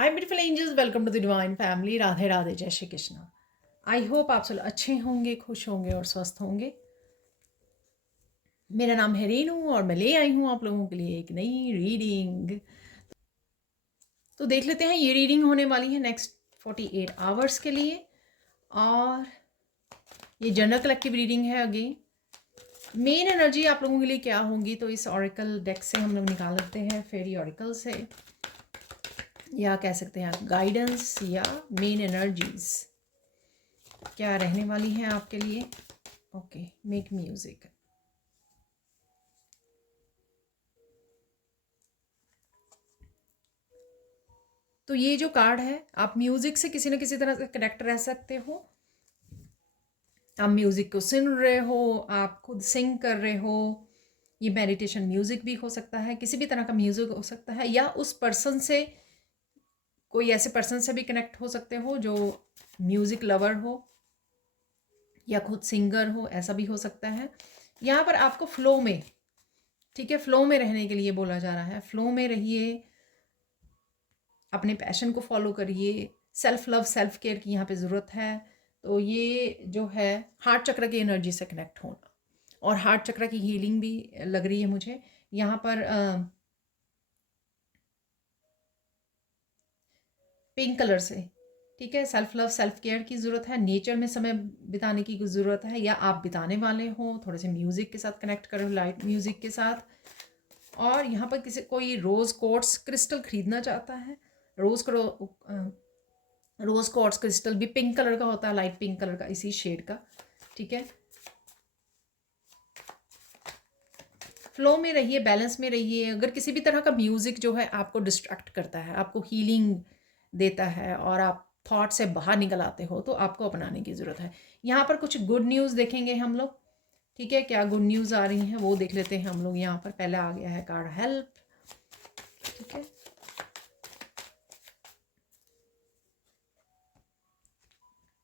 Hi beautiful angels, welcome to the divine family. Radhe Radhe, जय Shri Krishna. I hope आप सब अच्छे होंगे, खुश होंगे और स्वस्थ होंगे। मेरा नाम है रेनू और मैं ले आई हूँ आप लोगों के लिए एक नई रीडिंग। तो देख लेते हैं, ये रीडिंग होने वाली है नेक्स्ट 48 आवर्स के लिए। और ये जनरल कलेक्टिव रीडिंग है। अगेन मेन एनर्जी आप लोगों के लिए क्या होंगी, तो इस ऑरिकल डेक से हम लोग निकाल लेते हैं, फेरी ऑरिकल से, या कह सकते हैं गाइडेंस या मेन एनर्जीज क्या रहने वाली हैं आपके लिए। Okay, make music. तो ये जो कार्ड है, आप म्यूजिक से किसी न किसी तरह से कनेक्ट रह सकते हो। आप म्यूजिक को सुन रहे हो, आप खुद सिंग कर रहे हो, ये मेडिटेशन म्यूजिक भी हो सकता है, किसी भी तरह का म्यूजिक हो सकता है, या उस पर्सन से, कोई ऐसे पर्सन से भी कनेक्ट हो सकते हो जो म्यूजिक लवर हो या खुद सिंगर हो, ऐसा भी हो सकता है। यहाँ पर आपको फ्लो में, ठीक है, फ्लो में रहने के लिए बोला जा रहा है। फ्लो में रहिए, अपने पैशन को फॉलो करिए। सेल्फ लव, सेल्फ केयर की यहाँ पे ज़रूरत है। तो ये जो है हार्ट चक्र की एनर्जी से कनेक्ट होना, और हार्ट चक्र की हीलिंग भी लग रही है मुझे यहाँ पर। पिंक कलर से, ठीक है, सेल्फ लव, सेल्फ केयर की ज़रूरत है। नेचर में समय बिताने की ज़रूरत है, या आप बिताने वाले हो, थोड़े से म्यूज़िक के साथ कनेक्ट करो, लाइट म्यूज़िक के साथ। और यहाँ पर कोई रोज़ क्वार्ट्ज क्रिस्टल खरीदना चाहता है। रोज़ रोज़ क्वार्ट्ज क्रिस्टल भी पिंक कलर का होता है, लाइट पिंक कलर का, इसी शेड का, ठीक है। फ्लो में रहिए, बैलेंस में रहिए। अगर किसी भी तरह का म्यूज़िक जो है आपको डिस्ट्रैक्ट करता है, आपको हीलिंग देता है और आप थॉट से बाहर निकल आते हो, तो आपको अपनाने की ज़रूरत है। यहाँ पर कुछ गुड न्यूज़ देखेंगे हम लोग, ठीक है। क्या गुड न्यूज़ आ रही हैं वो देख लेते हैं हम लोग। यहाँ पर पहले आ गया है कार्ड हेल्प, ठीक है।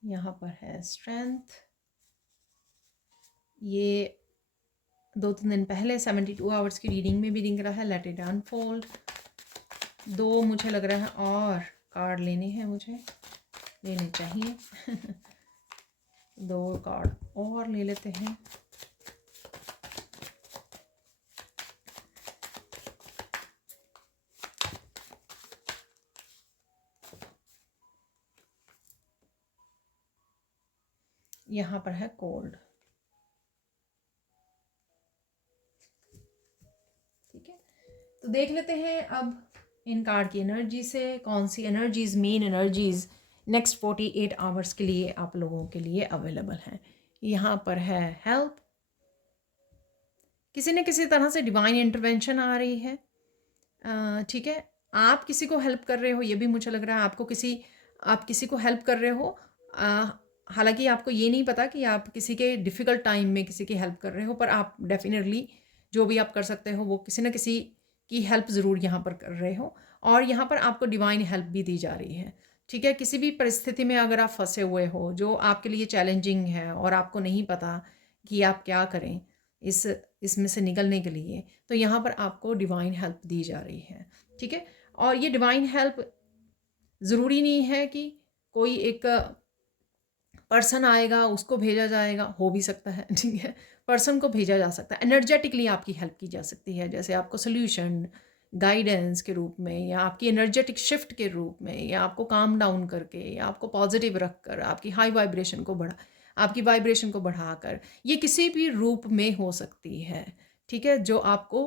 यहाँ पर है स्ट्रेंथ। ये 2-3 दिन पहले 72 आवर्स की रीडिंग में भी दिख रहा है, लेट इट अनफोल्ड। दो मुझे लग रहा है और कार्ड लेने हैं, मुझे लेने चाहिए। दो कार्ड और ले लेते हैं। यहाँ पर है कोल्ड, ठीक है। तो देख लेते हैं अब इन कार्ड की एनर्जी से कौन सी energies, main energies next 48 hours के लिए आप लोगों के लिए अवेलेबल हैं। यहाँ पर है हेल्प, किसी न किसी तरह से डिवाइन इंटरवेंशन आ रही है, ठीक है। आप किसी को हेल्प कर रहे हो, ये भी मुझे लग रहा है। आप किसी को हेल्प कर रहे हो, हालांकि आपको ये नहीं पता कि आप किसी के डिफ़िकल्ट टाइम में किसी की हेल्प कर रहे हो, पर आप डेफिनेटली जो भी आप कर सकते हो वो किसी न किसी की हेल्प ज़रूर यहाँ पर कर रहे हो। और यहाँ पर आपको डिवाइन हेल्प भी दी जा रही है, ठीक है। किसी भी परिस्थिति में अगर आप फंसे हुए हो जो आपके लिए चैलेंजिंग है और आपको नहीं पता कि आप क्या करें इसमें से निकलने के लिए, तो यहाँ पर आपको डिवाइन हेल्प दी जा रही है, ठीक है। और ये डिवाइन हेल्प ज़रूरी नहीं है कि कोई एक पर्सन आएगा उसको भेजा जाएगा, हो भी सकता है, ठीक है। पर्सन को भेजा जा सकता है, एनर्जेटिकली आपकी हेल्प की जा सकती है, जैसे आपको सोल्यूशन, गाइडेंस के रूप में, या आपकी एनर्जेटिक शिफ्ट के रूप में, या आपको काम डाउन करके, या आपको पॉजिटिव रख कर, आपकी आपकी वाइब्रेशन को बढ़ाकर, ये किसी भी रूप में हो सकती है, ठीक है। जो आपको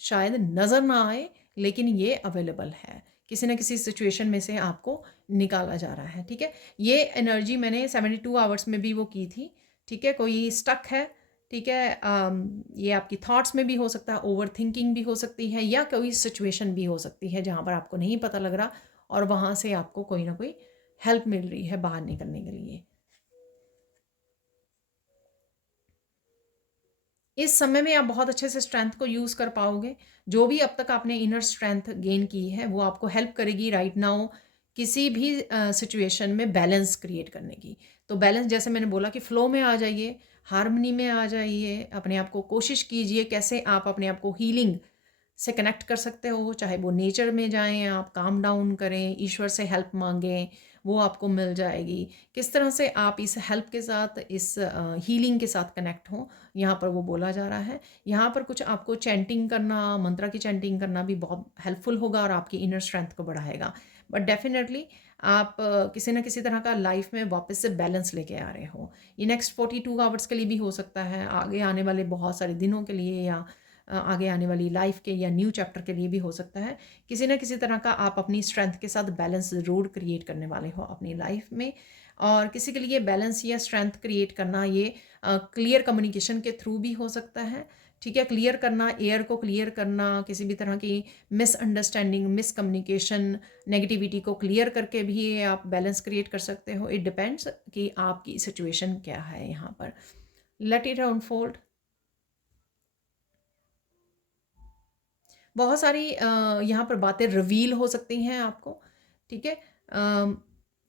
शायद नज़र ना आए, लेकिन ये अवेलेबल है, किसी न किसी सिचुएशन में से आपको निकाला जा रहा है, ठीक है। ये एनर्जी मैंने 72 आवर्स में भी वो की थी, ठीक है। कोई स्टक है, ठीक है। ये आपकी थॉट्स में भी हो सकता है, ओवर थिंकिंग भी हो सकती है, या कोई सिचुएशन भी हो सकती है जहाँ पर आपको नहीं पता लग रहा और वहाँ से आपको कोई ना कोई हेल्प मिल रही है बाहर निकलने के लिए। इस समय में आप बहुत अच्छे से स्ट्रेंथ को यूज़ कर पाओगे। जो भी अब तक आपने इनर स्ट्रेंथ गेन की है वो आपको हेल्प करेगी राइट नाउ किसी भी सिचुएशन में बैलेंस क्रिएट करने की। तो बैलेंस, जैसे मैंने बोला कि फ्लो में आ जाइए, हार्मनी में आ जाइए, अपने आप को कोशिश कीजिए कैसे आप अपने आप को हीलिंग से कनेक्ट कर सकते हो, चाहे वो नेचर में जाएं, आप काम डाउन करें, ईश्वर से हेल्प मांगें, वो आपको मिल जाएगी। किस तरह से आप इस हेल्प के साथ, इस हीलिंग के साथ कनेक्ट हो, यहाँ पर वो बोला जा रहा है। यहाँ पर कुछ आपको चैंटिंग करना, मंत्रा की चैंटिंग करना भी बहुत हेल्पफुल होगा और आपकी इनर स्ट्रेंथ को बढ़ाएगा। बट डेफिनेटली आप किसी न किसी तरह का लाइफ में वापस से बैलेंस लेके आ रहे हो। ये नेक्स्ट 42 आवर्स के लिए भी हो सकता है, आगे आने वाले बहुत सारे दिनों के लिए, या आगे आने वाली लाइफ के या न्यू चैप्टर के लिए भी हो सकता है। किसी न किसी तरह का आप अपनी स्ट्रेंथ के साथ बैलेंस ज़रूर क्रिएट करने वाले हो अपनी लाइफ में। और किसी के लिए बैलेंस या स्ट्रेंथ क्रिएट करना ये क्लियर कम्युनिकेशन के थ्रू भी हो सकता है। ठीक है, क्लियर करना, एयर को क्लियर करना, किसी भी तरह की मिसअंडरस्टैंडिंग, मिसकम्युनिकेशन, नेगेटिविटी को क्लियर करके भी आप बैलेंस क्रिएट कर सकते हो। इट डिपेंड्स कि आपकी सिचुएशन क्या है यहाँ पर। Let it unfold. बहुत सारी यहाँ पर बातें रिवील हो सकती हैं आपको। ठीक है,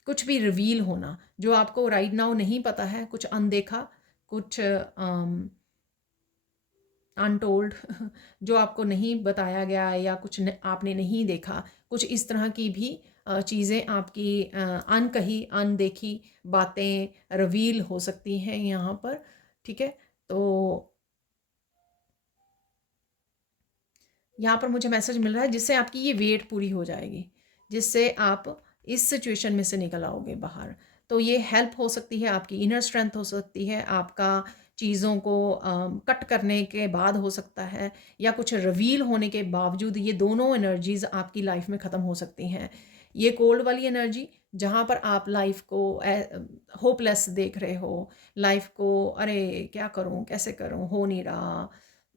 कुछ भी रिवील होना जो आपको राइट नाउ नहीं पता है, कुछ अनदेखा, कुछ अनटोल्ड जो आपको नहीं बताया गया या कुछ आपने नहीं देखा, कुछ इस तरह की भी चीज़ें आपकी अनकही, अनदेखी बातें रिवील हो सकती हैं यहाँ पर। ठीक है, तो यहाँ पर मुझे मैसेज मिल रहा है जिससे आपकी ये वेट पूरी हो जाएगी, जिससे आप इस सिचुएशन में से निकल आओगे बाहर। तो ये हेल्प हो सकती है, आपकी इनर स्ट्रेंथ हो सकती है, आपका चीज़ों को कट करने के बाद हो सकता है, या कुछ रिवील होने के बावजूद ये दोनों एनर्जीज़ आपकी लाइफ में ख़त्म हो सकती हैं। ये कोल्ड वाली एनर्जी जहाँ पर आप लाइफ को होपलेस देख रहे हो, लाइफ को अरे क्या करूँ, कैसे करूँ, हो नहीं रहा,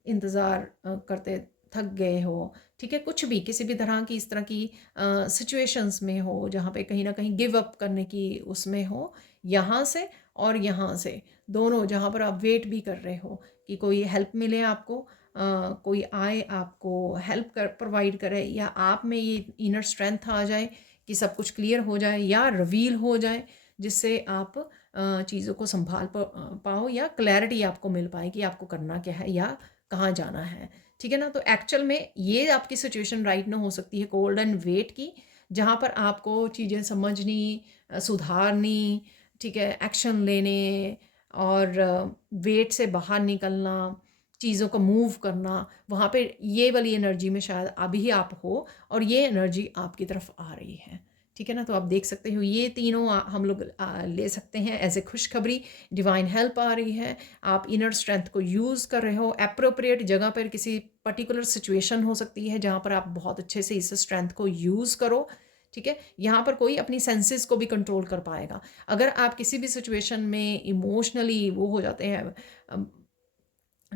इंतज़ार करते थक गए हो। ठीक है, कुछ भी किसी भी तरह की इस तरह की सिचुएशंस में हो जहाँ पे कहीं ना कहीं गिव अप करने की उसमें हो, यहाँ से और यहाँ से दोनों, जहाँ पर आप वेट भी कर रहे हो कि कोई हेल्प मिले आपको, कोई आए आपको हेल्प कर प्रोवाइड करे, या आप में ये इनर स्ट्रेंथ आ जाए कि सब कुछ क्लियर हो जाए या रिवील हो जाए, जिससे आप चीज़ों को संभाल पाओ, या क्लैरिटी आपको मिल पाए कि आपको करना क्या है या कहाँ जाना है। ठीक है ना, तो एक्चुअल में ये आपकी सिचुएशन राइट ना हो सकती है कोल्ड एंड वेट की, जहाँ पर आपको चीज़ें समझनी, सुधारनी, ठीक है, एक्शन लेने और वेट से बाहर निकलना, चीज़ों को मूव करना, वहाँ पे ये वाली एनर्जी में शायद अभी आप हो और ये एनर्जी आपकी तरफ आ रही है। ठीक है ना, तो आप देख सकते हो ये तीनों हम लोग ले सकते हैं एज ए खुशखबरी। डिवाइन हेल्प आ रही है, आप इनर स्ट्रेंथ को यूज़ कर रहे हो, अप्रोप्रिएट जगह पर किसी पर्टिकुलर सिचुएशन हो सकती है जहाँ पर आप बहुत अच्छे से इस स्ट्रेंथ को यूज़ करो। ठीक है, यहाँ पर कोई अपनी सेंसेस को भी कंट्रोल कर पाएगा। अगर आप किसी भी सिचुएशन में इमोशनली वो हो जाते हैं,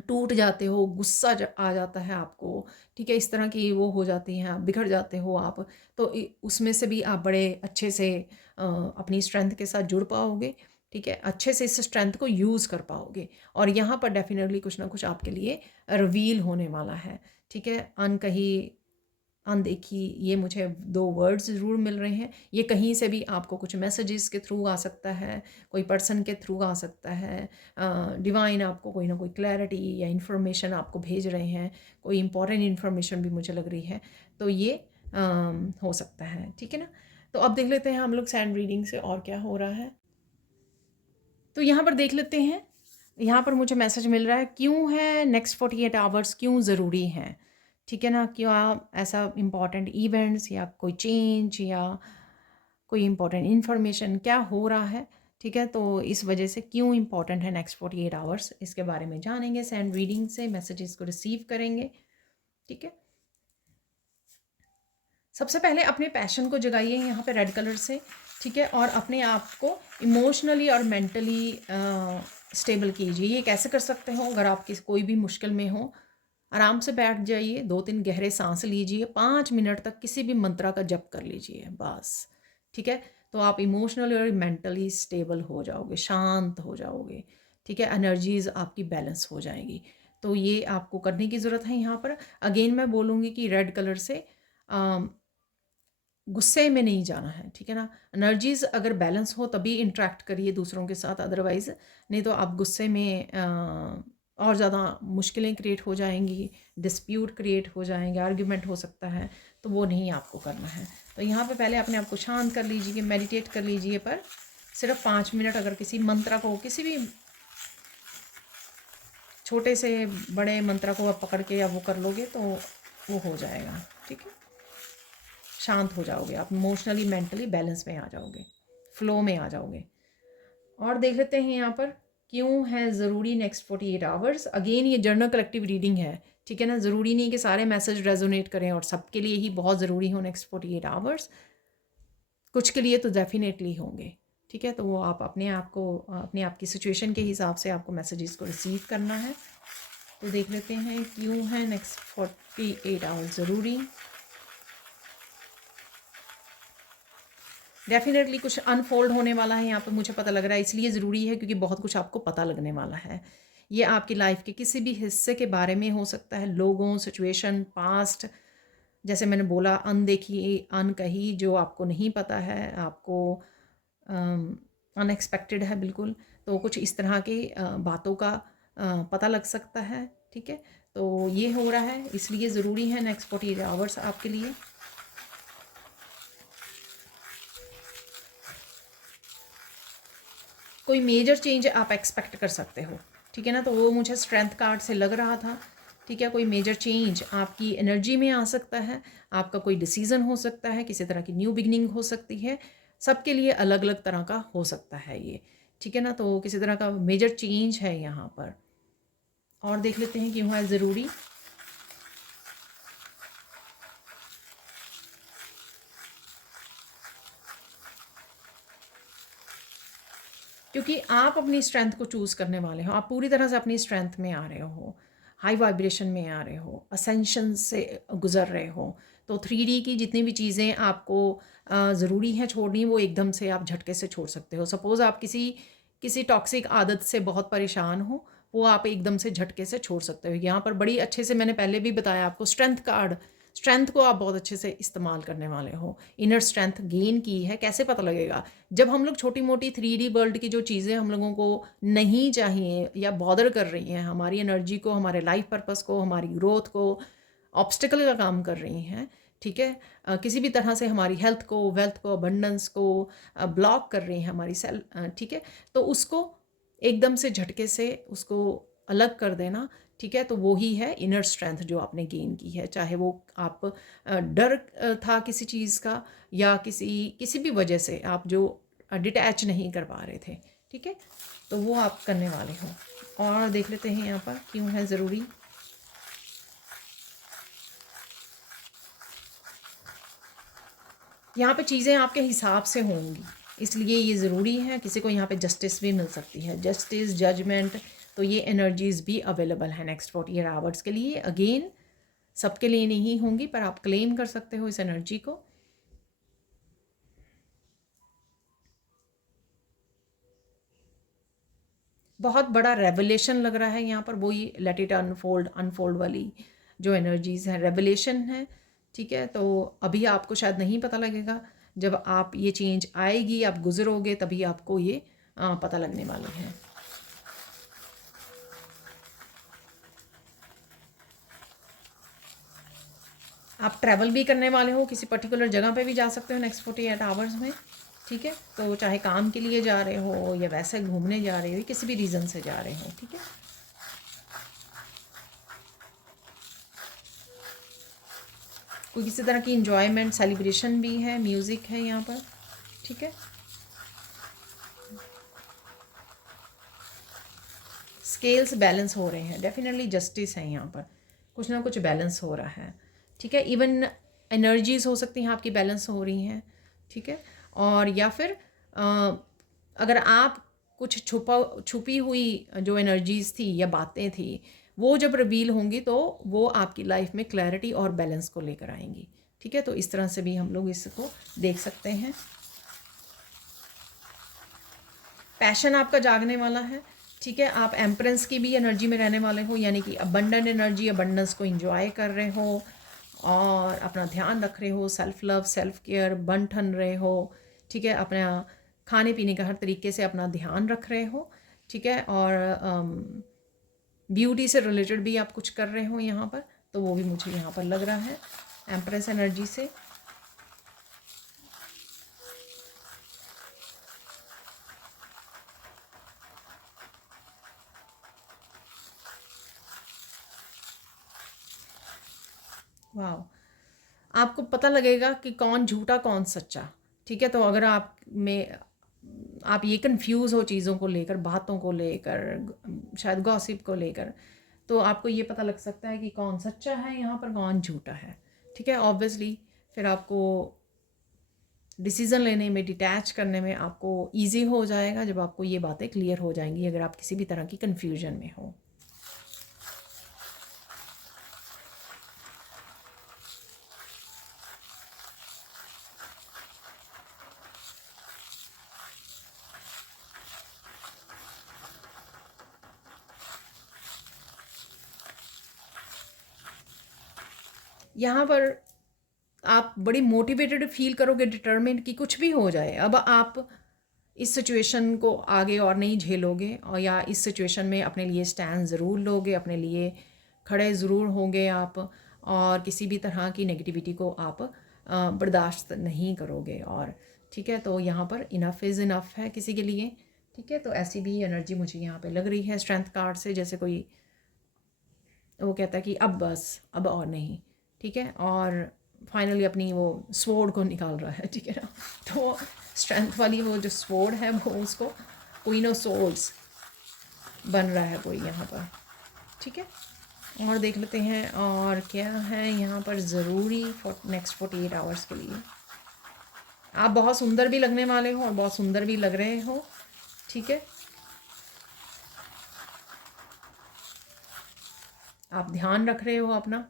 टूट जाते हो, गुस्सा आ जाता है आपको, ठीक है, इस तरह की वो हो जाती हैं, आप बिखर जाते हो आप, तो उसमें से भी आप बड़े अच्छे से अपनी स्ट्रेंथ के साथ जुड़ पाओगे। ठीक है, अच्छे से इस स्ट्रेंथ को यूज़ कर पाओगे, और यहाँ पर डेफिनेटली कुछ ना कुछ आपके लिए रिवील होने वाला है। ठीक है, अनकही, अनदेखी, ये मुझे दो वर्ड्स ज़रूर मिल रहे हैं। ये कहीं से भी आपको कुछ मैसेजेस के थ्रू आ सकता है, कोई पर्सन के थ्रू आ सकता है, डिवाइन आपको कोई ना कोई क्लैरिटी या इन्फॉर्मेशन आपको भेज रहे हैं, कोई इंपॉर्टेंट इन्फॉर्मेशन भी मुझे लग रही है, तो ये हो सकता है। ठीक है ना, तो अब देख लेते हैं हम लोग सैंड रीडिंग से और क्या हो रहा है। तो यहाँ पर देख लेते हैं, यहाँ पर मुझे मैसेज मिल रहा है क्यों है नेक्स्ट 48 आवर्स क्यों ज़रूरी हैं। ठीक है ना, क्या ऐसा इम्पॉर्टेंट इवेंट्स या कोई चेंज या कोई इम्पॉर्टेंट इन्फॉर्मेशन क्या हो रहा है। ठीक है, तो इस वजह से क्यों इम्पॉर्टेंट है नेक्स्ट 48 आवर्स, इसके बारे में जानेंगे, सैंड रीडिंग से मैसेजेस को रिसीव करेंगे। ठीक है, सबसे पहले अपने पैशन को जगाइए यहाँ पे रेड कलर से। ठीक है, और अपने आप को इमोशनली और मेंटली स्टेबल कीजिए। ये कैसे कर सकते हो, अगर आप कोई भी मुश्किल में हो, आराम से बैठ जाइए, 2-3 गहरे सांस लीजिए, 5 मिनट तक किसी भी मंत्रा का जप कर लीजिए बस। ठीक है, तो आप इमोशनली और मेंटली स्टेबल हो जाओगे, शांत हो जाओगे। ठीक है, एनर्जीज आपकी बैलेंस हो जाएगी। तो ये आपको करने की ज़रूरत है। यहाँ पर अगेन मैं बोलूँगी कि रेड कलर से गुस्से में नहीं जाना है। ठीक है ना, एनर्जीज अगर बैलेंस हो तभी इंटरेक्ट करिए दूसरों के साथ, अदरवाइज नहीं तो आप गुस्से में और ज़्यादा मुश्किलें क्रिएट हो जाएंगी, डिस्प्यूट क्रिएट हो जाएंगे, आर्ग्यूमेंट हो सकता है, तो वो नहीं आपको करना है। तो यहाँ पे पहले अपने आप को शांत कर लीजिए, मेडिटेट कर लीजिए, पर सिर्फ 5 मिनट अगर किसी मंत्र को, किसी भी छोटे से बड़े मंत्र को आप पकड़ के या वो कर लोगे तो वो हो जाएगा। ठीक है, शांत हो जाओगे आप, इमोशनली मेंटली बैलेंस में आ जाओगे, फ्लो में आ जाओगे। और देख लेते हैं यहाँ पर क्यों है ज़रूरी नेक्स्ट 48 आवर्स। अगेन ये जर्नल कलेक्टिव रीडिंग है, ठीक है ना। ज़रूरी नहीं कि सारे मैसेज रेजोनेट करें और सबके लिए ही बहुत ज़रूरी हो नेक्स्ट 48 आवर्स, कुछ के लिए तो डेफिनेटली होंगे। ठीक है, तो वो आप अपने आप को, अपने आप की सिचुएशन के हिसाब से आपको मैसेजेस को रिसीव करना है। तो देख लेते हैं क्यों है नेक्स्ट 48 आवर्स ज़रूरी। डेफिनेटली कुछ अनफोल्ड होने वाला है यहाँ पे, मुझे पता लग रहा है, इसलिए ज़रूरी है क्योंकि बहुत कुछ आपको पता लगने वाला है। ये आपकी लाइफ के किसी भी हिस्से के बारे में हो सकता है, लोगों, सिचुएशन, पास्ट, जैसे मैंने बोला, अनदेखी, अनकही, जो आपको नहीं पता है, आपको अनएक्सपेक्टेड है बिल्कुल, तो कुछ इस तरह की बातों का पता लग सकता है। ठीक है, तो ये हो रहा है, इसलिए ज़रूरी है नेक्स्ट 48 आवर्स आपके लिए। कोई मेजर चेंज आप एक्सपेक्ट कर सकते हो, ठीक है ना, तो वो मुझे स्ट्रेंथ कार्ड से लग रहा था। ठीक है, कोई मेजर चेंज आपकी एनर्जी में आ सकता है, आपका कोई डिसीज़न हो सकता है, किसी तरह की न्यू बिगनिंग हो सकती है, सबके लिए अलग अलग तरह का हो सकता है ये। ठीक है ना, तो किसी तरह का मेजर चेंज है यहाँ पर। और देख लेते हैं क्यों है ज़रूरी। क्योंकि आप अपनी स्ट्रेंथ को चूज़ करने वाले हो, आप पूरी तरह से अपनी स्ट्रेंथ में आ रहे हो, हाई वाइब्रेशन में आ रहे हो, असेंशन से गुजर रहे हो। तो 3D की जितनी भी चीज़ें आपको ज़रूरी हैं छोड़नी, वो एकदम से आप झटके से छोड़ सकते हो। सपोज़ आप किसी किसी टॉक्सिक आदत से बहुत परेशान हो, वो आप एकदम से झटके से छोड़ सकते हो। यहाँ पर बड़ी अच्छे से मैंने पहले भी बताया आपको, स्ट्रेंथ कार्ड, स्ट्रेंथ को आप बहुत अच्छे से इस्तेमाल करने वाले हो। इनर स्ट्रेंथ गेन की है, कैसे पता लगेगा? जब हम लोग छोटी मोटी 3D वर्ल्ड की जो चीज़ें हम लोगों को नहीं चाहिए या बॉदर कर रही हैं, हमारी एनर्जी को, हमारे लाइफ पर्पस को, हमारी ग्रोथ को ऑब्स्टिकल का काम कर रही हैं, ठीक है, किसी भी तरह से हमारी हेल्थ को, वेल्थ को, अबंडेंस को ब्लॉक कर रही हैं, हमारी सेल, ठीक है, तो उसको एकदम से झटके से उसको अलग कर देना। ठीक है, तो वो ही है इनर स्ट्रेंथ जो आपने गेन की है, चाहे वो आप डर था किसी चीज़ का, या किसी किसी भी वजह से आप जो डिटैच नहीं कर पा रहे थे। ठीक है, तो वो आप करने वाले हो। और देख लेते हैं यहाँ पर क्यों है ज़रूरी। यहाँ पे चीज़ें आपके हिसाब से होंगी, इसलिए ये ज़रूरी है। किसी को यहाँ पे जस्टिस भी मिल सकती है, जस्टिस, जजमेंट, तो ये एनर्जीज़ भी अवेलेबल है नेक्स्ट 48 आवर्स के लिए। अगेन सबके लिए नहीं होंगी, पर आप क्लेम कर सकते हो इस एनर्जी को। बहुत बड़ा रेवलेशन लग रहा है यहाँ पर, वही लेट इट अनफोल्ड, अनफोल्ड वाली जो एनर्जीज़ हैं, रेवलेशन है। ठीक है, तो अभी आपको शायद नहीं पता लगेगा, जब आप ये चेंज आएगी, आप गुजरोगे, तभी आपको ये पता लगने वाली है। आप ट्रैवल भी करने वाले हो, किसी पर्टिकुलर जगह पे भी जा सकते हो नेक्स्ट 48 आवर्स में। ठीक है, तो चाहे काम के लिए जा रहे हो या वैसे घूमने जा रहे हो, किसी भी रीज़न से जा रहे हो। ठीक है, कोई किसी तरह की इंजॉयमेंट, सेलिब्रेशन भी है, म्यूज़िक है यहाँ पर। ठीक है, स्केल्स बैलेंस हो रहे हैं, डेफिनेटली जस्टिस है यहाँ पर, कुछ ना कुछ बैलेंस हो रहा है। ठीक है, इवन एनर्जीज हो सकती हैं आपकी बैलेंस हो रही हैं। ठीक है, और या फिर अगर आप कुछ छुपी हुई जो एनर्जीज थी या बातें थी, वो जब रिवील होंगी तो वो आपकी लाइफ में क्लैरिटी और बैलेंस को लेकर आएंगी। ठीक है, तो इस तरह से भी हम लोग इसको देख सकते हैं। पैशन आपका जागने वाला है। ठीक है, आप एम्प्रेंस की भी एनर्जी में रहने वाले हो, यानी कि अबंडेंट एनर्जी, अबंडेंस को इंजॉय कर रहे हो और अपना ध्यान रख रहे हो, सेल्फ लव, सेल्फ केयर बन ठन रहे हो। ठीक है, अपना खाने पीने का हर तरीके से अपना ध्यान रख रहे हो। ठीक है, और ब्यूटी से रिलेटेड भी आप कुछ कर रहे हो यहाँ पर, तो वो भी मुझे यहाँ पर लग रहा है एम्प्रेस एनर्जी से। वाह, आपको पता लगेगा कि कौन झूठा कौन सच्चा। ठीक है, तो अगर आप ये कंफ्यूज हो चीज़ों को लेकर, बातों को लेकर, शायद गॉसिप को लेकर, तो आपको ये पता लग सकता है कि कौन सच्चा है यहाँ पर, कौन झूठा है। ठीक है, ऑब्वियसली फिर आपको डिसीज़न लेने में, डिटैच करने में आपको ईजी हो जाएगा जब आपको ये बातें क्लियर हो जाएंगी, अगर आप किसी भी तरह की कन्फ्यूजन में हो। यहाँ पर आप बड़ी मोटिवेटेड फील करोगे, डिटर्मिन्ड कि कुछ भी हो जाए, अब आप इस सिचुएशन को आगे और नहीं झेलोगे, और या इस सिचुएशन में अपने लिए स्टैंड ज़रूर लोगे, अपने लिए खड़े ज़रूर होंगे आप, और किसी भी तरह की नेगेटिविटी को आप बर्दाश्त नहीं करोगे। और ठीक है, तो यहाँ पर इनफ इज़ इनफ है किसी के लिए। ठीक है, तो ऐसी भी एनर्जी मुझे यहाँ पे लग रही है स्ट्रेंथ कार्ड से, जैसे कोई वो कहता है कि अब बस, अब और नहीं। ठीक है, और फाइनली अपनी वो स्वॉर्ड को निकाल रहा है। ठीक है ना, तो स्ट्रेंथ वाली वो जो स्वॉर्ड है वो उसको क्वीन ऑफ सोर्ड्स बन रहा है कोई यहाँ पर। ठीक है, और देख लेते हैं और क्या है यहाँ पर ज़रूरी नेक्स्ट 48 आवर्स के लिए। आप बहुत सुंदर भी लगने वाले हो और बहुत सुंदर भी लग रहे हो। ठीक है, आप ध्यान रख रहे हो अपना,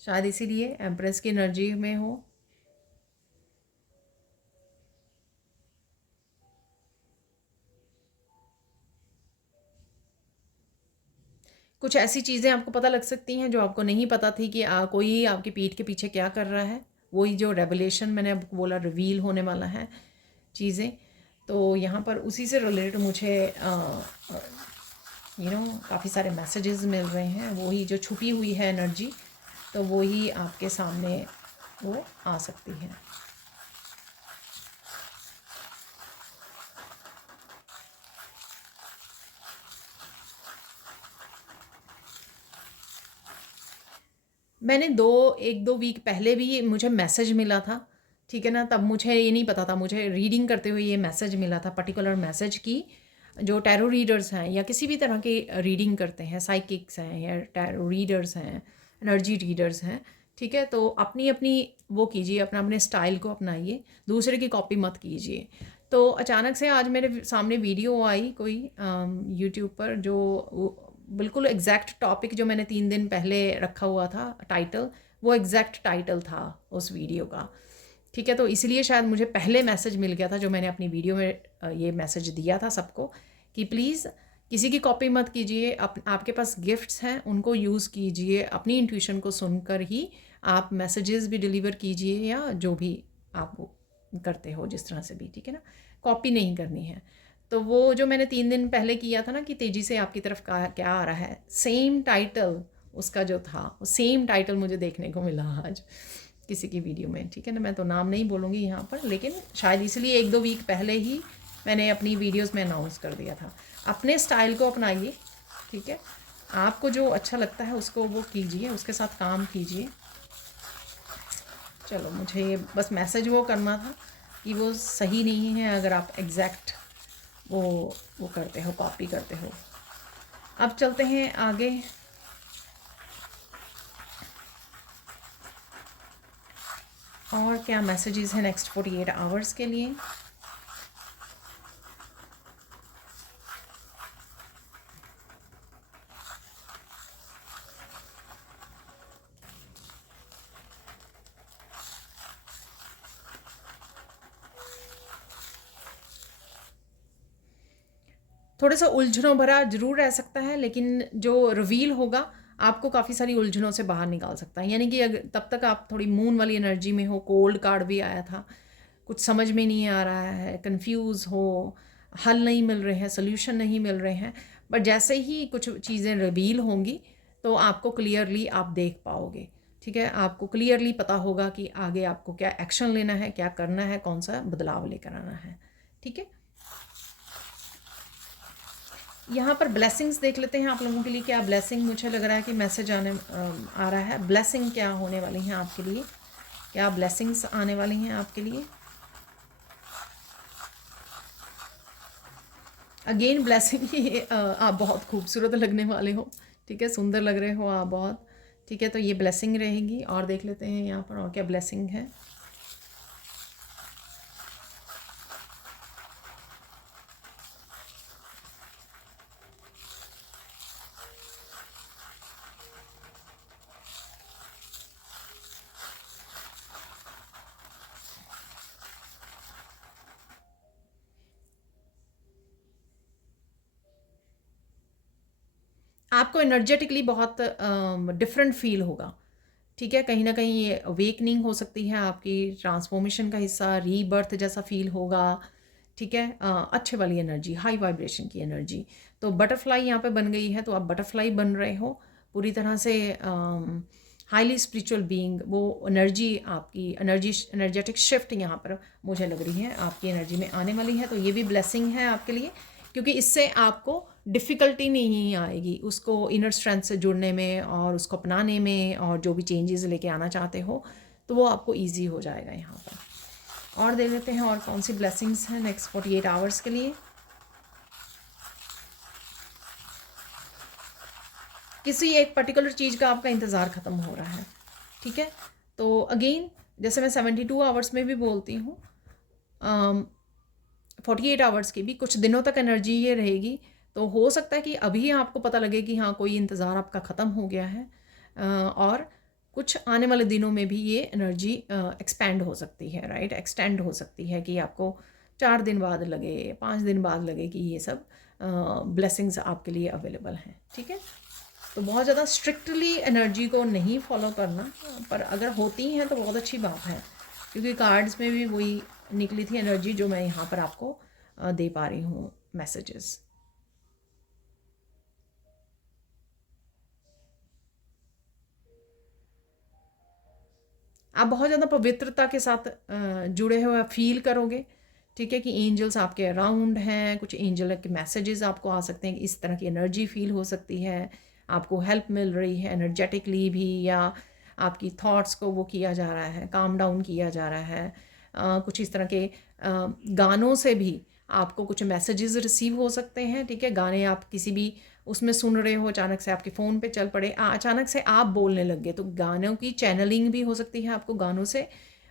शायद इसीलिए एम्प्रेस की एनर्जी में हो। कुछ ऐसी चीज़ें आपको पता लग सकती हैं जो आपको नहीं पता थी कि कोई आपकी पीठ के पीछे क्या कर रहा है। वही जो रेवलेशन मैंने आपको बोला, रिवील होने वाला है चीज़ें, तो यहाँ पर उसी से रिलेटेड मुझे काफ़ी सारे मैसेजेस मिल रहे हैं। वही जो छुपी हुई है एनर्जी, तो वही आपके सामने वो आ सकती है। मैंने एक दो वीक पहले भी मुझे मैसेज मिला था। ठीक है ना, तब मुझे ये नहीं पता था, मुझे रीडिंग करते हुए ये मैसेज मिला था, पर्टिकुलर मैसेज की जो टैरो रीडर्स हैं या किसी भी तरह के रीडिंग करते हैं, साइकिक्स हैं या टैरो रीडर्स हैं, एनर्जी रीडर्स हैं। ठीक है, तो अपनी अपनी वो कीजिए, अपना अपने स्टाइल को अपनाइए, दूसरे की कॉपी मत कीजिए। तो अचानक से आज मेरे सामने वीडियो आई कोई यूट्यूब पर, जो बिल्कुल एग्जैक्ट टॉपिक जो मैंने 3 दिन पहले रखा हुआ था टाइटल, वो एग्जैक्ट टाइटल था उस वीडियो का। ठीक है, तो इसलिए शायद मुझे पहले मैसेज मिल गया था, जो मैंने अपनी वीडियो में ये मैसेज दिया था सबको कि प्लीज़ किसी की कॉपी मत कीजिए, आपके पास गिफ्ट्स हैं उनको यूज़ कीजिए, अपनी इंट्यूशन को सुनकर ही आप मैसेजेस भी डिलीवर कीजिए या जो भी आप करते हो जिस तरह से भी। ठीक है ना, कॉपी नहीं करनी है। तो वो जो मैंने 3 दिन पहले किया था ना कि तेज़ी से आपकी तरफ का क्या आ रहा है, सेम टाइटल उसका जो था, वो सेम टाइटल मुझे देखने को मिला आज किसी की वीडियो में। ठीक है ना, मैं तो नाम नहीं बोलूँगी यहाँ पर, लेकिन शायद इसलिए 1-2 वीक पहले ही मैंने अपनी वीडियोस में अनाउंस कर दिया था। अपने स्टाइल को अपनाइए। ठीक है, आपको जो अच्छा लगता है उसको वो कीजिए, उसके साथ काम कीजिए। चलो, मुझे बस मैसेज वो करना था कि वो सही नहीं है अगर आप एग्जैक्ट वो करते हो, कॉपी करते हो। अब चलते हैं आगे। और क्या मैसेजेस हैं नेक्स्ट 48 आवर्स के लिए। थोड़ा सा उलझनों भरा ज़रूर रह सकता है, लेकिन जो रिवील होगा आपको काफ़ी सारी उलझनों से बाहर निकाल सकता है। यानी कि अगर तब तक आप थोड़ी मून वाली एनर्जी में हो, कोल्ड कार्ड भी आया था, कुछ समझ में नहीं आ रहा है, कंफ्यूज हो, हल नहीं मिल रहे हैं, सोल्यूशन नहीं मिल रहे हैं, बट जैसे ही कुछ चीज़ें रिवील होंगी तो आपको क्लियरली आप देख पाओगे, ठीक है। आपको क्लियरली पता होगा कि आगे आपको क्या एक्शन लेना है, क्या करना है, कौन सा बदलाव लेकर आना है, ठीक है। यहाँ पर ब्लेसिंग्स देख लेते हैं आप लोगों के लिए। क्या ब्लेसिंग, मुझे लग रहा है कि मैसेज आ रहा है। ब्लेसिंग क्या होने वाली हैं आपके लिए, क्या ब्लेसिंग्स आने वाली हैं आपके लिए। अगेन ब्लेसिंग ही आप बहुत खूबसूरत लगने वाले हो, ठीक है, सुंदर लग रहे हो आप बहुत, ठीक है। तो ये ब्लेसिंग रहेगी। और देख लेते हैं यहाँ पर और क्या ब्लेसिंग है। आपको एनर्जेटिकली बहुत डिफरेंट फील होगा, ठीक है। कहीं ना कहीं ये अवेकनिंग हो सकती है आपकी, ट्रांसफॉर्मेशन का हिस्सा, रीबर्थ जैसा फील होगा, ठीक है। अच्छे वाली एनर्जी, हाई वाइब्रेशन की एनर्जी। तो बटरफ्लाई यहाँ पे बन गई है, तो आप बटरफ्लाई बन रहे हो पूरी तरह से। हाईली स्पिरिचुअल बीइंग, वो एनर्जी आपकी, एनर्जेटिक शिफ्ट यहाँ पर मुझे लग रही है आपकी एनर्जी में आने वाली है। तो ये भी ब्लेसिंग है आपके लिए, क्योंकि इससे आपको डिफ़िकल्टी नहीं आएगी उसको इनर स्ट्रेंथ से जुड़ने में और उसको अपनाने में, और जो भी चेंजेस लेके आना चाहते हो तो वो आपको ईजी हो जाएगा यहाँ पर। और देख लेते हैं और कौन सी ब्लेसिंग्स हैं नेक्स्ट 48 आवर्स के लिए। किसी एक पर्टिकुलर चीज़ का आपका इंतज़ार ख़त्म हो रहा है, ठीक है। तो अगेन जैसे मैं 72 आवर्स में भी बोलती हूँ, 48 आवर्स की भी कुछ दिनों तक एनर्जी ये रहेगी। तो हो सकता है कि अभी आपको पता लगे कि हाँ कोई इंतज़ार आपका ख़त्म हो गया है, और कुछ आने वाले दिनों में भी ये एनर्जी एक्सपेंड हो सकती है, राइट, एक्सटेंड हो सकती है कि आपको 4 दिन बाद लगे, 5 दिन बाद लगे कि ये सब ब्लेसिंग्स आपके लिए अवेलेबल हैं, ठीक है। तो बहुत ज़्यादा स्ट्रिक्टली एनर्जी को नहीं फॉलो करना, पर अगर होती हैं तो बहुत अच्छी बात है, क्योंकि कार्ड्स में भी वही निकली थी एनर्जी जो मैं यहाँ पर आपको दे पा रही हूँ मैसेजेस। आप बहुत ज़्यादा पवित्रता के साथ जुड़े हुए फील करोगे, ठीक है, कि एंजल्स आपके अराउंड हैं। कुछ एंजल के मैसेजेस आपको आ सकते हैं, इस तरह की एनर्जी फील हो सकती है, आपको हेल्प मिल रही है एनर्जेटिकली भी, या आपकी थॉट्स को वो किया जा रहा है, काम डाउन किया जा रहा है। कुछ इस तरह के गानों से भी आपको कुछ मैसेजेस रिसीव हो सकते हैं, ठीक है। गाने आप किसी भी उसमें सुन रहे हो, अचानक से आपके फ़ोन पे चल पड़े, अचानक से आप बोलने लग गए, तो गानों की चैनलिंग भी हो सकती है आपको गानों से।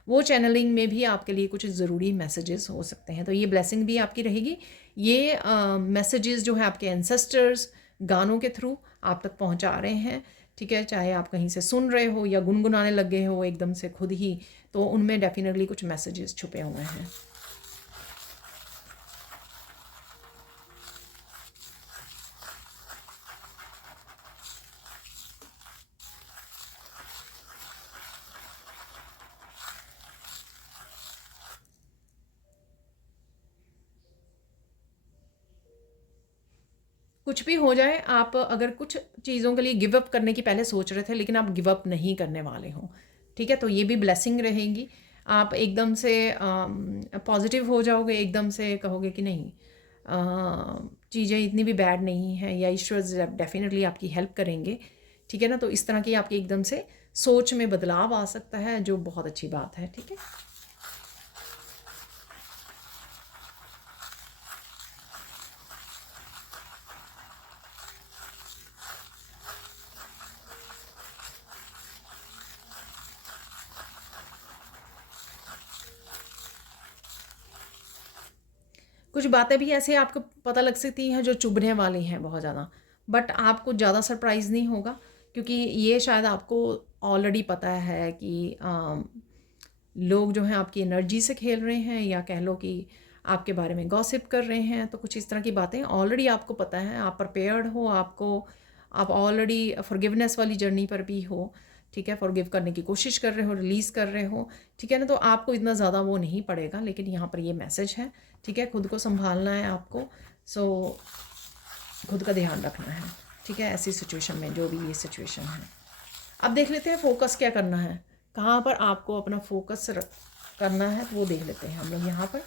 वो चैनलिंग में भी आपके लिए कुछ ज़रूरी मैसेजेस हो सकते हैं, तो ये ब्लेसिंग भी आपकी रहेगी। ये मैसेजेस जो है आपके एंसेस्टर्स गानों के थ्रू आप तक पहुंचा रहे हैं, ठीक है। चाहे आप कहीं से सुन रहे हो या गुनगुनाने लग गए हो एकदम से खुद ही, तो उनमें डेफिनेटली कुछ मैसेजेस छुपे हुए हैं। कुछ भी हो जाए, आप अगर कुछ चीज़ों के लिए गिव अप करने की पहले सोच रहे थे, लेकिन आप गिव अप नहीं करने वाले हो, ठीक है। तो ये भी ब्लेसिंग रहेगी। आप एकदम से पॉजिटिव हो जाओगे, एकदम से कहोगे कि नहीं, चीज़ें इतनी भी बैड नहीं हैं, या ईश्वर डेफिनेटली आपकी हेल्प करेंगे, ठीक है ना। तो इस तरह की आपकी एकदम से सोच में बदलाव आ सकता है, जो बहुत अच्छी बात है, ठीक है। कुछ बातें भी ऐसे आपको पता लग सकती हैं जो चुभने वाली हैं बहुत ज़्यादा, बट आपको ज़्यादा सरप्राइज़ नहीं होगा, क्योंकि ये शायद आपको ऑलरेडी पता है कि लोग जो हैं आपकी एनर्जी से खेल रहे हैं, या कह लो कि आपके बारे में गॉसिप कर रहे हैं। तो कुछ इस तरह की बातें ऑलरेडी आपको पता है, आप प्रिपेयर्ड हो, आप ऑलरेडी फॉरगिवनेस वाली जर्नी पर भी हो, ठीक है। फॉरगिव करने की कोशिश कर रहे हो, रिलीज़ कर रहे हो, ठीक है ना। तो आपको इतना ज़्यादा वो नहीं पड़ेगा, लेकिन यहाँ पर ये मैसेज है, ठीक है। खुद को संभालना है आपको। सो खुद का ध्यान रखना है, ठीक है, ऐसी सिचुएशन में, जो भी ये सिचुएशन है। अब देख लेते हैं फोकस क्या करना है, कहाँ पर आपको अपना फोकस करना है, तो वो देख लेते हैं हम लोग यहाँ पर।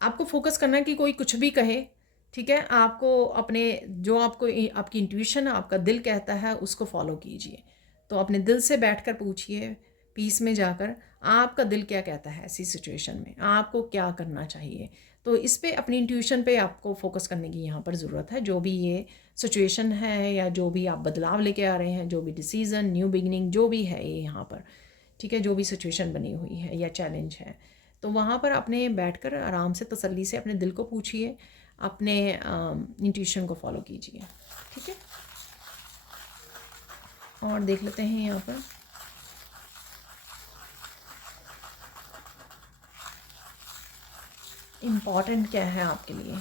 आपको फोकस करना है कि कोई कुछ भी कहे, ठीक है, आपको अपने जो आपको आपकी इंट्यूशन है, आपका दिल कहता है, उसको फॉलो कीजिए। तो अपने दिल से बैठकर पूछिए, पीस में जाकर, आपका दिल क्या कहता है ऐसी सिचुएशन में, आपको क्या करना चाहिए। तो इस पे अपनी इंट्यूशन पे आपको फोकस करने की यहाँ पर ज़रूरत है। जो भी ये सिचुएशन है या जो भी आप बदलाव लेके आ रहे हैं, जो भी डिसीज़न, न्यू बिगनिंग, जो भी है ये यहाँ पर, ठीक है, जो भी सिचुएशन बनी हुई है या चैलेंज है, तो वहाँ पर अपने बैठकर आराम से तसल्ली से अपने दिल को पूछिए, अपने इंट्यूशन को फॉलो कीजिए, ठीक है। और देख लेते हैं यहाँ पर इम्पॉर्टेंट क्या है आपके लिए।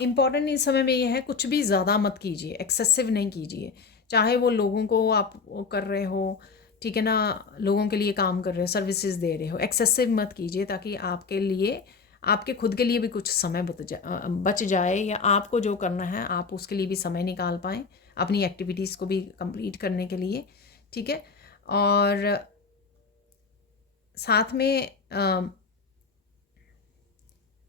इम्पॉर्टेंट इस समय में ये है, कुछ भी ज़्यादा मत कीजिए, एक्सेसिव नहीं कीजिए। चाहे वो लोगों को आप वो कर रहे हो, ठीक है ना, लोगों के लिए काम कर रहे हो, सर्विसेज दे रहे हो, एक्सेसिव मत कीजिए, ताकि आपके लिए, आपके खुद के लिए भी कुछ समय बच जाए, या आपको जो करना है आप उसके लिए भी समय निकाल पाएँ, अपनी एक्टिविटीज़ को भी कंप्लीट करने के लिए, ठीक है। और साथ में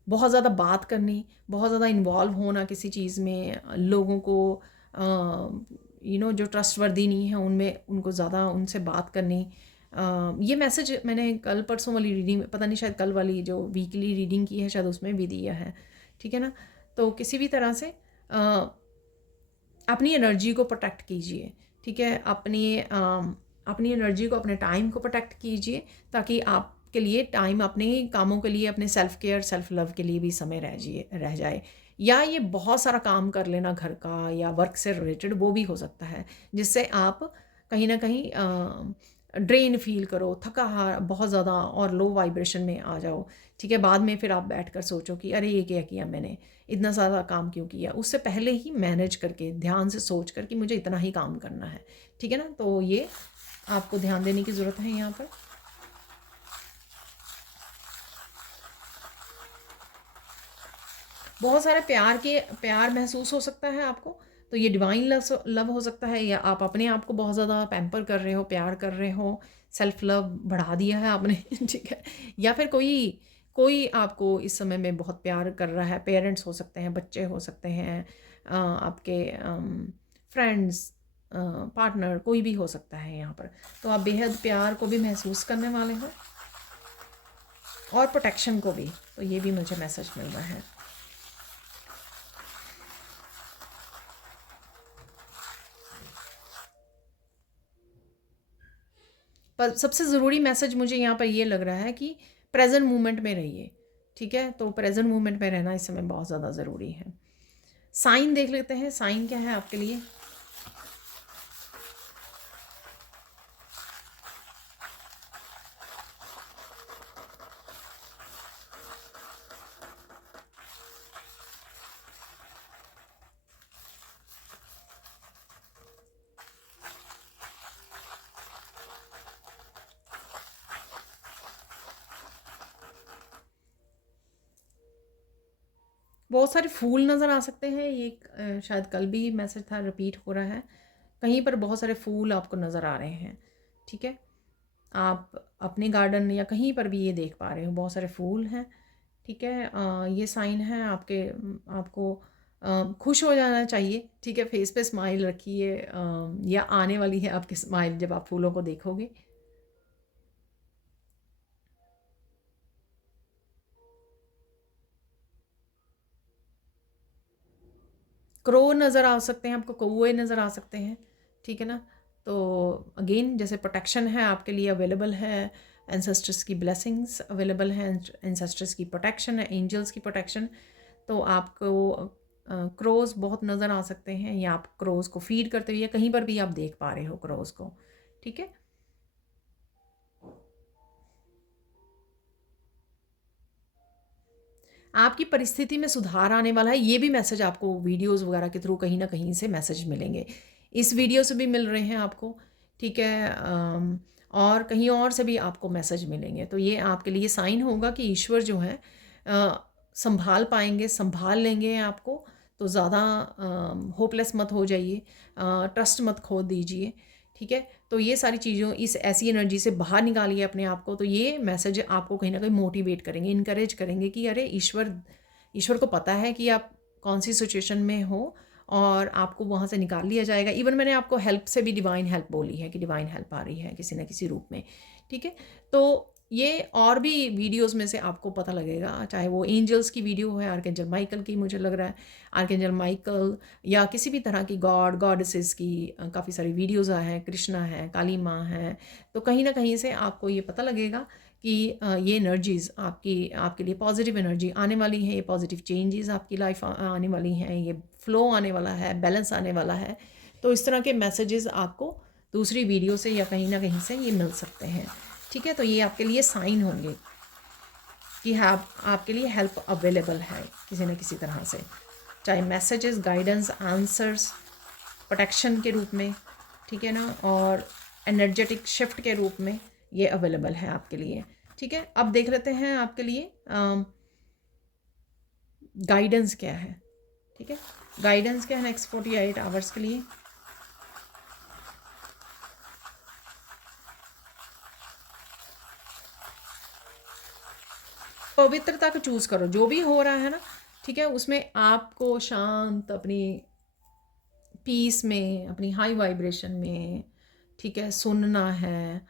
बहुत ज़्यादा बात करनी, बहुत ज़्यादा इन्वॉल्व होना किसी चीज़ में, लोगों को जो ट्रस्टवर्दी नहीं है उनमें, उनको ज़्यादा उनसे बात करनी। ये मैसेज मैंने कल परसों वाली रीडिंग में, पता नहीं शायद कल वाली जो वीकली रीडिंग की है शायद उसमें भी दिया है, ठीक है ना। तो किसी भी तरह से अपनी एनर्जी को प्रोटेक्ट कीजिए, ठीक है, अपनी एनर्जी को, अपने टाइम को प्रोटेक्ट कीजिए, ताकि आपके लिए टाइम अपने कामों के लिए, अपने सेल्फ केयर, सेल्फ लव के लिए भी समय रह जाए। या ये बहुत सारा काम कर लेना घर का या वर्क से रिलेटेड, वो भी हो सकता है, जिससे आप कहीं ना कहीं ड्रेन फील करो, थका हार बहुत ज़्यादा और लो वाइब्रेशन में आ जाओ, ठीक है। बाद में फिर आप बैठकर सोचो कि अरे ये क्या किया मैंने, इतना सारा काम क्यों किया। उससे पहले ही मैनेज करके, ध्यान से सोच कर कि मुझे इतना ही काम करना है, ठीक है ना। तो ये आपको ध्यान देने की ज़रूरत है यहाँ पर। बहुत सारे प्यार महसूस हो सकता है आपको, तो ये डिवाइन लव हो सकता है, या आप अपने आप को बहुत ज़्यादा पैम्पर कर रहे हो, प्यार कर रहे हो, सेल्फ लव बढ़ा दिया है आपने ठीक है। या फिर कोई कोई आपको इस समय में बहुत प्यार कर रहा है, पेरेंट्स हो सकते हैं, बच्चे हो सकते हैं, आपके फ्रेंड्स, पार्टनर, कोई भी हो सकता है यहाँ पर। तो आप बेहद प्यार को भी महसूस करने वाले हो, और प्रोटेक्शन को भी। तो ये भी मुझे मैसेज मिल रहा है। पर सबसे ज़रूरी मैसेज मुझे यहाँ पर ये लग रहा है कि प्रेजेंट मोमेंट में रहिए, ठीक है। तो प्रेजेंट मोमेंट में रहना इस समय बहुत ज़्यादा ज़रूरी है। साइन देख लेते हैं, साइन क्या है आपके लिए। बहुत सारे फूल नज़र आ सकते हैं, ये शायद कल भी मैसेज था, रिपीट हो रहा है। कहीं पर बहुत सारे फूल आपको नज़र आ रहे हैं, ठीक है। आप अपने गार्डन या कहीं पर भी ये देख पा रहे हो, बहुत सारे फूल हैं, ठीक है। ये साइन है आपके, आपको खुश हो जाना चाहिए, ठीक है। फेस पे स्माइल रखिए, या आने वाली है आपकी स्माइल जब आप फूलों को देखोगे। क्रो नज़र आ सकते हैं आपको, कौवे नज़र आ सकते हैं, ठीक है ना। तो अगेन जैसे प्रोटेक्शन है आपके लिए अवेलेबल है, एंसेस्टर्स की ब्लेसिंग्स अवेलेबल हैं, एंसेस्टर्स की प्रोटेक्शन है, एंजल्स की प्रोटेक्शन। तो आपको क्रोज बहुत नज़र आ सकते हैं, या आप क्रोज को फीड करते हुए, या कहीं पर भी आप देख पा रहे हो क्रोज को, ठीक है। आपकी परिस्थिति में सुधार आने वाला है। ये भी मैसेज आपको वीडियोस वगैरह के थ्रू कहीं ना कहीं से मैसेज मिलेंगे। इस वीडियो से भी मिल रहे हैं आपको, ठीक है, और कहीं और से भी आपको मैसेज मिलेंगे। तो ये आपके लिए साइन होगा कि ईश्वर जो है संभाल पाएंगे, संभाल लेंगे आपको। तो ज़्यादा होपलेस मत हो जाइए, ट्रस्ट मत खो दीजिए, ठीक है। तो ये सारी चीज़ों, इस ऐसी एनर्जी से बाहर निकालिए अपने आप को। तो ये मैसेज आपको कहीं ना कहीं मोटिवेट करेंगे, इनकरेज करेंगे कि अरे ईश्वर को पता है कि आप कौन सी सिचुएशन में हो और आपको वहाँ से निकाल लिया जाएगा। इवन मैंने आपको हेल्प से भी डिवाइन हेल्प बोली है कि डिवाइन हेल्प आ रही है किसी न किसी रूप में, ठीक है। तो ये और भी वीडियोस में से आपको पता लगेगा, चाहे वो एंजल्स की वीडियो है, आर्कएंजल माइकल की, मुझे लग रहा है आर्कएंजल माइकल, या किसी भी तरह की गॉडेसेस की काफ़ी सारी वीडियोज़ हैं, कृष्णा है, काली माँ है। तो कहीं ना कहीं से आपको ये पता लगेगा कि ये एनर्जीज़ आपके लिए पॉजिटिव एनर्जी आने वाली है, ये पॉजिटिव चेंजेस आपकी लाइफ आने वाली हैं, ये फ्लो आने वाला है, बैलेंस आने वाला है। तो इस तरह के मैसेजेस आपको दूसरी वीडियो से या कहीं ना कहीं से ये मिल सकते हैं, ठीक है। तो ये आपके लिए साइन होंगे कि हाँ, आपके लिए हेल्प अवेलेबल है किसी न किसी तरह से, चाहे मैसेजेस, गाइडेंस, आंसर्स, प्रोटेक्शन के रूप में, ठीक है ना, और एनर्जेटिक शिफ्ट के रूप में ये अवेलेबल है आपके लिए, ठीक है। अब देख लेते हैं आपके लिए गाइडेंस क्या है, ठीक है। गाइडेंस क्या है नेक्स्ट 48 आवर्स के लिए। पवित्रता को चूज़ करो, जो भी हो रहा है ना, ठीक है, उसमें आपको शांत अपनी पीस में, अपनी हाई वाइब्रेशन में, ठीक है, सुनना है,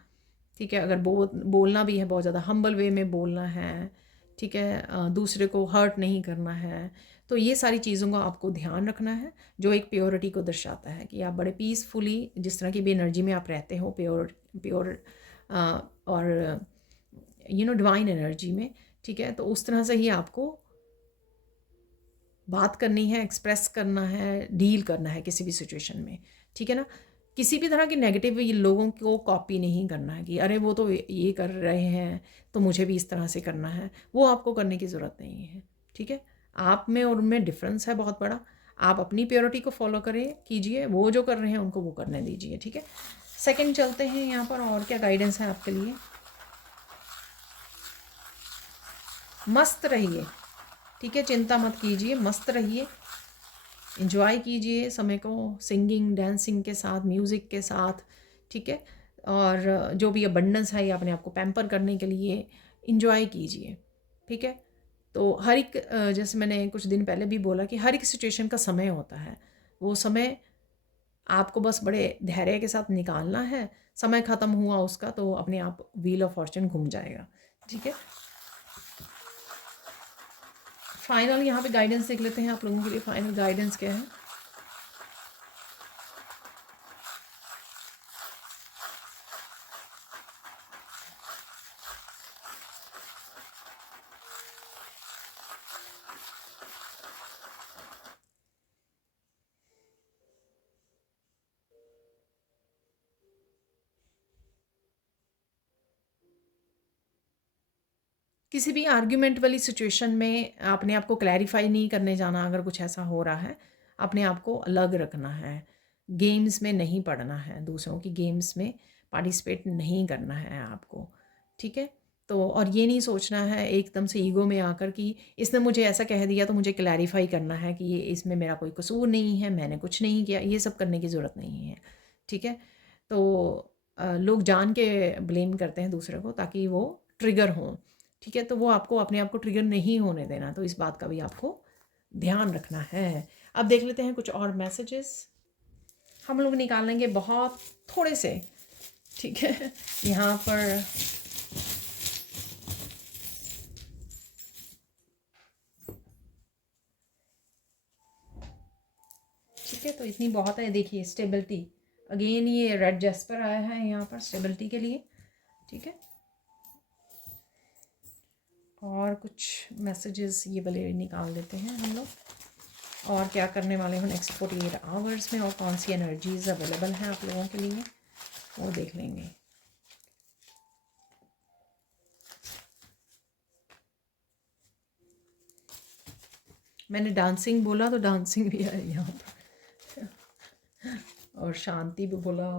ठीक है। अगर बोलना भी है बहुत ज़्यादा हम्बल वे में बोलना है, ठीक है, दूसरे को हर्ट नहीं करना है। तो ये सारी चीज़ों का आपको ध्यान रखना है, जो एक प्योरिटी को दर्शाता है कि आप बड़े पीसफुली, जिस तरह की भी एनर्जी में आप रहते हो, प्योर और डिवाइन एनर्जी में, ठीक है। तो उस तरह से ही आपको बात करनी है, एक्सप्रेस करना है, डील करना है किसी भी सिचुएशन में, ठीक है ना। किसी भी तरह के नेगेटिव लोगों को कॉपी नहीं करना है कि अरे वो तो ये कर रहे हैं तो मुझे भी इस तरह से करना है, वो आपको करने की ज़रूरत नहीं है, ठीक है। आप में और उनमें डिफरेंस है बहुत बड़ा। आप अपनी प्योरिटी को फॉलो करें, कीजिए, वो जो कर रहे हैं उनको वो करने दीजिए, ठीक है। सेकंड चलते हैं यहाँ पर, और क्या गाइडेंस है आपके लिए। मस्त रहिए, ठीक है, चिंता मत कीजिए, मस्त रहिए, इंजॉय कीजिए समय को, सिंगिंग, डांसिंग के साथ, म्यूज़िक के साथ, ठीक है। और जो भी अबंडेंस है ये अपने आप को पैम्पर करने के लिए इंजॉय कीजिए, ठीक है। तो हर एक जैसे मैंने कुछ दिन पहले भी बोला कि हर एक सिचुएशन का समय होता है, वो समय आपको बस बड़े धैर्य के साथ निकालना है। समय ख़त्म हुआ उसका तो अपने आप व्हील ऑफ फॉर्चून घूम जाएगा, ठीक है। फाइनल यहाँ पे गाइडेंस देख लेते हैं आप लोगों के लिए, फाइनल गाइडेंस क्या है। किसी भी आर्ग्यूमेंट वाली सिचुएशन में अपने आप को क्लैरिफाई नहीं करने जाना। अगर कुछ ऐसा हो रहा है, अपने आप को अलग रखना है, गेम्स में नहीं पढ़ना है, दूसरों की गेम्स में पार्टिसिपेट नहीं करना है आपको, ठीक है। तो और ये नहीं सोचना है एकदम से ईगो में आकर कि इसने मुझे ऐसा कह दिया तो मुझे क्लैरिफाई करना है कि ये इसमें मेरा कोई कसूर नहीं है, मैंने कुछ नहीं किया। ये सब करने की ज़रूरत नहीं है, ठीक है। तो लोग जान के ब्लेम करते हैं दूसरे को ताकि वो ट्रिगर हों, ठीक है। तो वो आपको अपने आप को ट्रिगर नहीं होने देना, तो इस बात का भी आपको ध्यान रखना है। अब देख लेते हैं कुछ और मैसेजेस, हम लोग निकाल लेंगे बहुत थोड़े से, ठीक है। यहाँ पर ठीक है, तो इतनी बहुत है। देखिए स्टेबिलिटी, अगेन ये रेड जैस्पर आया है यहाँ पर स्टेबिलिटी के लिए, ठीक है। और कुछ मैसेजेस ये वाले निकाल लेते हैं हम लोग, और क्या करने वाले हो नेक्स्ट 48 आवर्स में, और कौन सी एनर्जीज अवेलेबल हैं आप लोगों के लिए, वो देख लेंगे। मैंने डांसिंग बोला तो डांसिंग भी है यहाँ पर। और शांति भी बोला,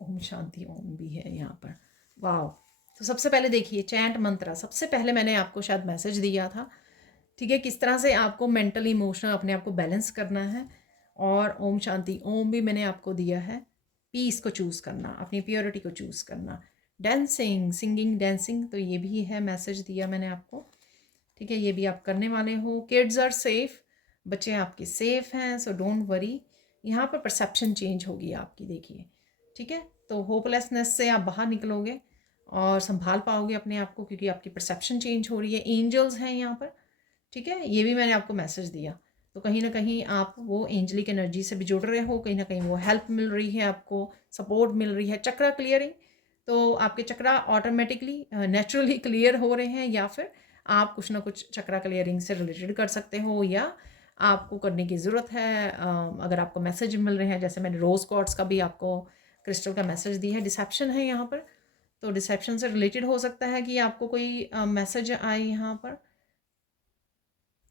ओम शांति ओम भी है यहाँ पर। वाह। तो सबसे पहले देखिए चैंट मंत्रा, सबसे पहले मैंने आपको शायद मैसेज दिया था, ठीक है, किस तरह से आपको मेंटल इमोशनल अपने आप को बैलेंस करना है। और ओम शांति ओम भी मैंने आपको दिया है, पीस को चूज़ करना, अपनी प्योरिटी को चूज़ करना। डांसिंग, सिंगिंग, डांसिंग, तो ये भी है, मैसेज दिया मैंने आपको, ठीक है, ये भी आप करने वाले हो। किड्स आर सेफ, बच्चे आपके सेफ हैं, सो डोंट वरी। यहाँ पर परसेप्शन चेंज होगी आपकी, देखिए, ठीक है। तो होपलेसनेस से आप बाहर निकलोगे और संभाल पाओगे अपने आप को, क्योंकि आपकी परसेप्शन चेंज हो रही है। एंजल्स हैं यहाँ पर, ठीक है, ये भी मैंने आपको मैसेज दिया। तो कहीं ना कहीं आप वो एंजलिक एनर्जी से भी जुड़ रहे हो, कहीं ना कहीं वो हेल्प मिल रही है आपको, सपोर्ट मिल रही है। चक्रा क्लियरिंग, तो आपके चक्रा ऑटोमेटिकली नेचुरली क्लियर हो रहे हैं, या फिर आप कुछ ना कुछ चक्रा क्लियरिंग से रिलेटेड कर सकते हो, या आपको करने की ज़रूरत है। अगर आपको मैसेज मिल रहे हैं, जैसे मैंने रोज़ क्वार्ट्स का भी आपको क्रिस्टल का मैसेज दिया है। डिसेप्शन है यहाँ पर, तो डिसेप्शन से रिलेटेड हो सकता है कि आपको कोई मैसेज आए यहाँ पर,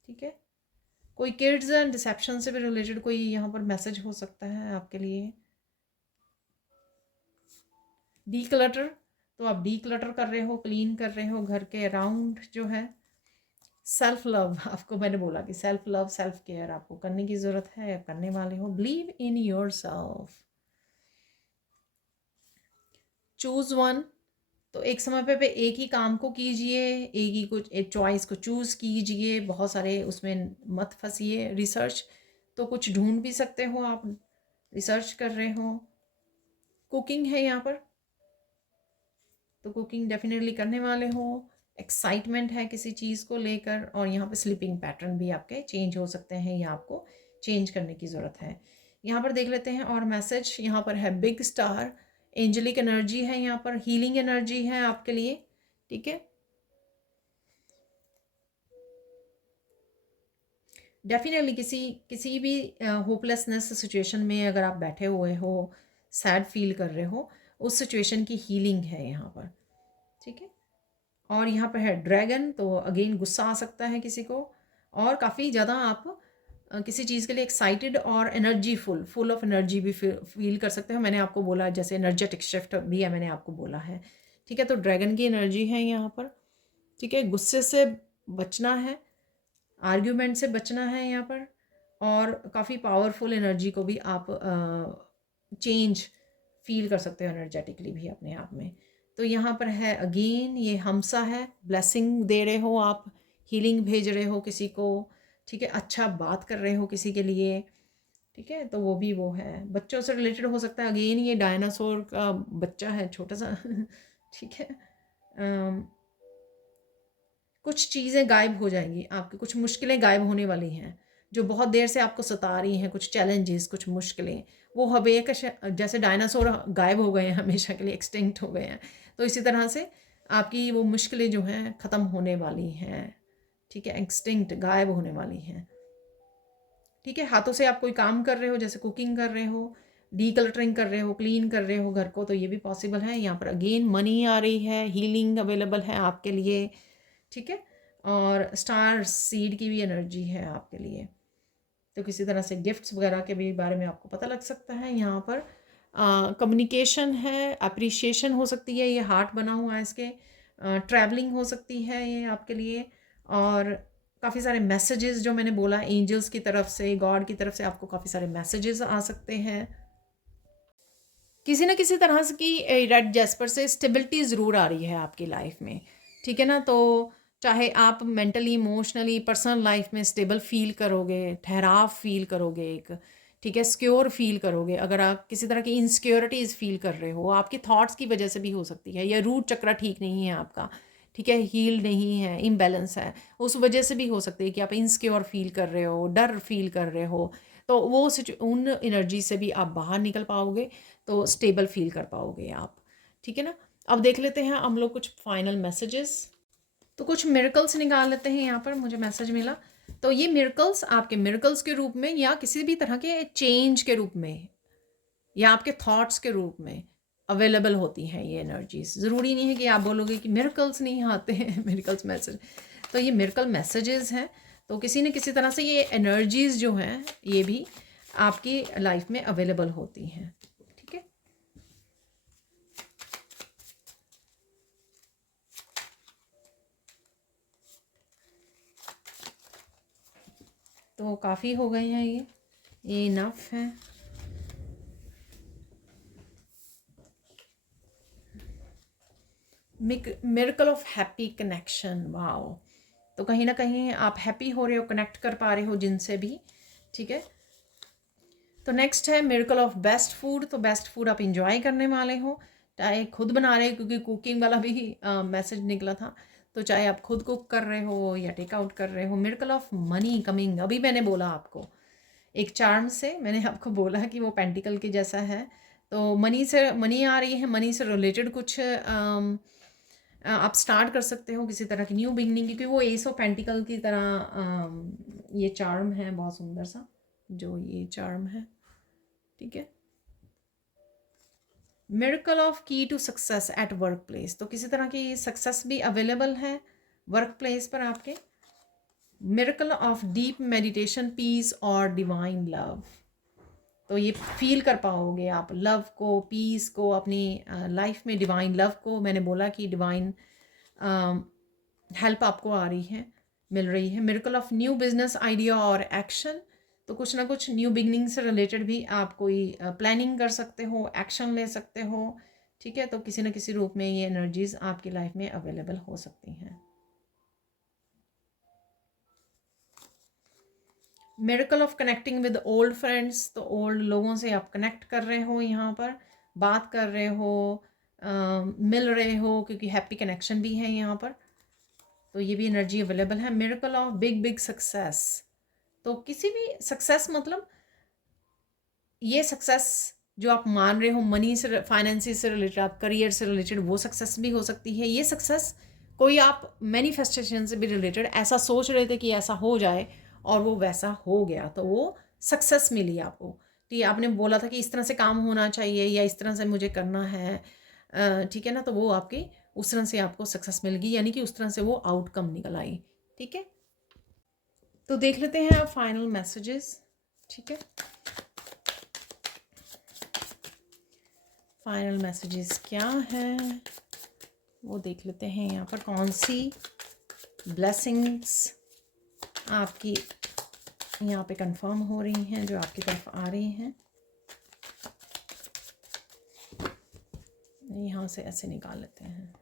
ठीक है। कोई किड्स एंड डिसेप्शन से भी रिलेटेड कोई यहाँ पर मैसेज हो सकता है आपके लिए। डी क्लटर, तो आप डी क्लटर कर रहे हो, क्लीन कर रहे हो घर के अराउंड जो है। सेल्फ लव, आपको मैंने बोला कि सेल्फ लव, सेल्फ केयर आपको करने की ज़रूरत है, करने वाले हो। Believe in your self, choose one, तो एक समय पे एक ही काम को कीजिए, एक ही कुछ, एक चॉइस को चूज़ कीजिए, बहुत सारे उसमें मत फंसिए। रिसर्च, तो कुछ ढूंढ भी सकते हो आप, रिसर्च कर रहे हो। कुकिंग है यहाँ पर, तो कुकिंग डेफिनेटली करने वाले हो। एक्साइटमेंट है किसी चीज़ को लेकर। और यहाँ पे स्लीपिंग पैटर्न भी आपके चेंज हो सकते हैं, या आपको चेंज करने की ज़रूरत है। यहाँ पर देख लेते हैं और मैसेज यहाँ पर है बिग स्टार, एंजलिक एनर्जी है यहाँ पर, हीलिंग एनर्जी है आपके लिए, ठीक है। डेफिनेटली किसी भी होपलेसनेस सिचुएशन में अगर आप बैठे हुए हो, सैड फील कर रहे हो, उस सिचुएशन की हीलिंग है यहाँ पर, ठीक है। और यहाँ पर है ड्रैगन, तो अगेन गुस्सा आ सकता है किसी को, और काफ़ी ज़्यादा आप किसी चीज़ के लिए एक्साइटेड और एनर्जी फुल ऑफ एनर्जी भी फील कर सकते हो। मैंने आपको बोला जैसे एनर्जेटिक शिफ्ट भी है, मैंने आपको बोला है, ठीक है। तो ड्रैगन की एनर्जी है यहाँ पर, ठीक है। गुस्से से बचना है, आर्ग्यूमेंट से बचना है यहाँ पर, और काफ़ी पावरफुल एनर्जी को भी आप चेंज फील कर सकते हो एनर्जेटिकली भी अपने आप में। तो यहाँ पर है अगेन ये हमसा है, ब्लेसिंग दे रहे हो आप, हीलिंग भेज रहे हो किसी को, ठीक है, अच्छा बात कर रहे हो किसी के लिए, ठीक है। तो वो भी वो है, बच्चों से रिलेटेड हो सकता है। अगेन ये डायनासोर का बच्चा है छोटा सा ठीक है। कुछ चीज़ें गायब हो जाएंगी आपकी, कुछ मुश्किलें गायब होने वाली हैं जो बहुत देर से आपको सता रही हैं, कुछ चैलेंजेस, कुछ मुश्किलें, वो हवे का जैसे डायनासोर गायब हो गए हैं, हमेशा के लिए एक्सटिंक्ट हो गए हैं, तो इसी तरह से आपकी वो मुश्किलें जो हैं ख़त्म होने वाली हैं, ठीक है, एक्सटिंक्ट, गायब होने वाली हैं, ठीक है। हाथों से आप कोई काम कर रहे हो, जैसे कुकिंग कर रहे हो, डीक्लटरिंग कर रहे हो, क्लीन कर रहे हो घर को, तो ये भी पॉसिबल है। यहाँ पर अगेन मनी आ रही है, हीलिंग अवेलेबल है आपके लिए, ठीक है। और स्टार सीड की भी एनर्जी है आपके लिए, तो किसी तरह से गिफ्ट्स वगैरह के भी बारे में आपको पता लग सकता है। यहाँ पर कम्युनिकेशन है, अप्रिशिएशन हो सकती है, ये हार्ट बना हुआ है इसके, ट्रैवलिंग हो सकती है ये आपके लिए, और काफ़ी सारे मैसेजेस जो मैंने बोला एंजल्स की तरफ से, गॉड की तरफ से आपको काफ़ी सारे मैसेजेस आ सकते हैं। किसी ना किसी तरह की रेड जैस्पर से स्टेबिलिटी ज़रूर आ रही है आपकी लाइफ में, ठीक है ना। तो चाहे आप मेंटली, इमोशनली, पर्सनल लाइफ में स्टेबल फील करोगे, ठहराव फील करोगे एक, ठीक है, सिक्योर फील करोगे। अगर आप किसी तरह की इनसिक्योरिटीज़ फील कर रहे हो, आपकी थॉट्स की वजह से भी हो सकती है, या रूट चक्रा ठीक नहीं है आपका, ठीक है, हील नहीं है, इम्बैलेंस है, उस वजह से भी हो सकती है कि आप इनसिक्योर फील कर रहे हो, डर फील कर रहे हो, तो वो उन एनर्जी से भी आप बाहर निकल पाओगे, तो स्टेबल फील कर पाओगे आप, ठीक है ना। अब देख लेते हैं हम लोग कुछ फाइनल मैसेजेस, तो कुछ मिरेकल्स निकाल लेते हैं। यहाँ पर मुझे मैसेज मिला, तो ये मिरेकल्स आपके मिरेकल्स के रूप में, या किसी भी तरह के चेंज के रूप में, या आपके थॉट्स के रूप में अवेलेबल होती हैं ये एनर्जीज। ज़रूरी नहीं है कि आप बोलोगे कि मिरेकल्स नहीं आते हैं मिरेकल्स मैसेज, तो ये मिरेकल मैसेजेस हैं। तो किसी न किसी तरह से ये एनर्जीज़ जो हैं ये भी आपकी लाइफ में अवेलेबल होती हैं। ठीक है, तो काफ़ी हो गए हैं ये इनफ है। Miracle of happy connection, wow. तो कहीं ना कहीं आप हैप्पी हो रहे हो, कनेक्ट कर पा रहे हो जिनसे भी। ठीक है, तो नेक्स्ट है मिरेकल ऑफ बेस्ट फूड। तो बेस्ट फूड आप इंजॉय करने वाले हो, चाहे खुद बना रहे हो, क्योंकि कुकिंग वाला भी मैसेज निकला था। तो चाहे आप खुद कुक कर रहे हो या टेक आउट कर रहे हो। मिरेकल ऑफ मनी कमिंग, अभी मैंने बोला आपको एक चार्म से, मैंने आपको बोला कि वो पेंटिकल के जैसा है। तो मनी आ रही है, मनी से रिलेटेड कुछ आप स्टार्ट कर सकते हो किसी तरह की न्यू बिगनिंग, क्योंकि वो एस ऑफ पेंटिकल की तरह ये चार्म है, बहुत सुंदर सा जो ये चार्म है। ठीक है, miracle of key to success at work place. तो किसी तरह की सक्सेस भी अवेलेबल है वर्क प्लेस पर आपके। Miracle of deep meditation, peace और डिवाइन लव। तो ये फील कर पाओगे आप लव को, पीस को अपनी लाइफ में, डिवाइन लव को। मैंने बोला कि डिवाइन हेल्प आपको आ रही है, मिल रही है। Miracle of new business idea और एक्शन। तो कुछ ना कुछ न्यू बिगनिंग से रिलेटेड भी आप कोई प्लानिंग कर सकते हो, एक्शन ले सकते हो। ठीक है, तो किसी न किसी रूप में ये एनर्जीज आपकी लाइफ में अवेलेबल हो सकती हैं। Miracle of connecting with old friends. तो ओल्ड लोगों से आप कनेक्ट कर रहे हो, यहाँ पर बात कर रहे हो, मिल रहे हो, क्योंकि हैप्पी कनेक्शन भी है यहाँ पर। तो ये भी एनर्जी अवेलेबल है। Miracle of big big success. तो किसी भी सक्सेस, मतलब ये सक्सेस जो आप मान रहे हो मनी से, फाइनेंसिस से रिलेटेड, आप करियर से रिलेटेड, वो सक्सेस भी हो सकती है। ये सक्सेस कोई आप मैनिफेस्टेशन से भी रिलेटेड ऐसा सोच रहे थे कि ऐसा हो जाए और वो वैसा हो गया, तो वो सक्सेस मिली आपको। ठीक है, आपने बोला था कि इस तरह से काम होना चाहिए या इस तरह से मुझे करना है, ठीक है ना, तो वो आपकी उस तरह से आपको सक्सेस मिल गई, यानी कि उस तरह से वो आउटकम निकल आई। ठीक है, तो देख लेते हैं आप फाइनल मैसेजेस। ठीक है, फाइनल मैसेजेस क्या है वो देख लेते हैं। यहाँ पर कौन सी ब्लेसिंग्स आपकी यहाँ पे कंफर्म हो रही हैं, जो आपकी तरफ आ रही हैं। यहाँ से ऐसे निकाल लेते हैं।